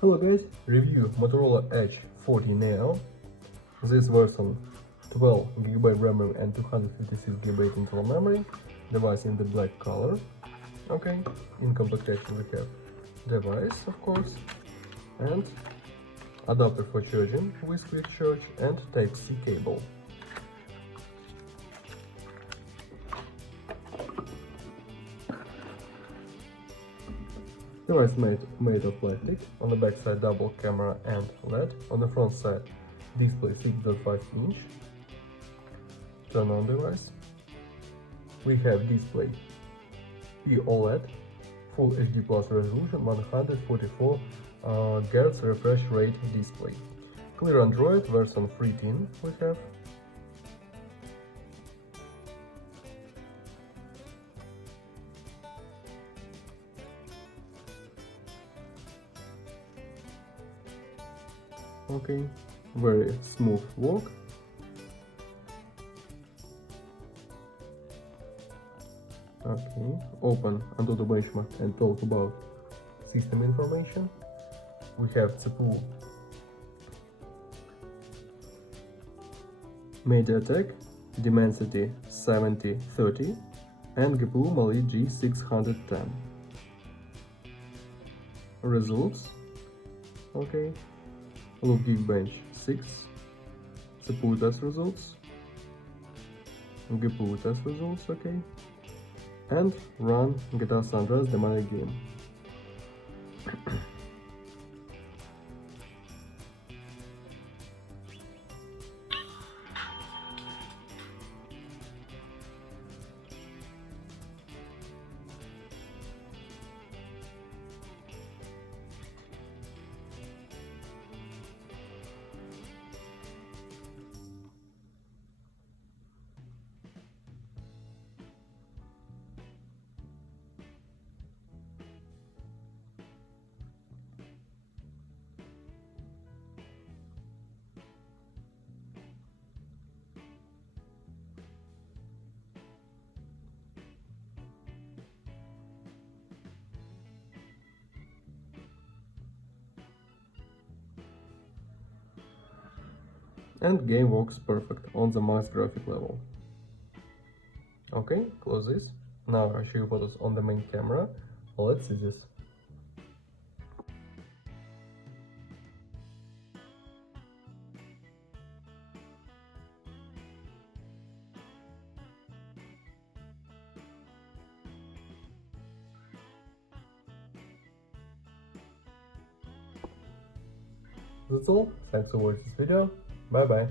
Hello guys, review Motorola Edge 40 Neo. This version 12GB RAM and 256GB internal memory. Device in the black color. Okay, in completation we have device, of course, and adapter for charging with quick charge and Type-C cable. Device made of plastic. On the back side double camera and LED. On the front side display 6.5 inch. Turn on device. We have display OLED, Full HD Plus resolution, 144 Hz refresh rate display. Clear Android version 13 we have. Okay, very smooth walk. Okay, open Antutu benchmark and talk about system information. We have CPU MediaTek Dimensity 7030 and GPU Mali G610. Results. Okay. Look Geekbench 6, CPU test results, GPU test results, okay, and run GTA San Andreas the money game. And game works perfect on the max graphic level. Okay, close this. Now I show you photos on the main camera. Let's see this. That's all. Thanks for watching this video. Bye bye.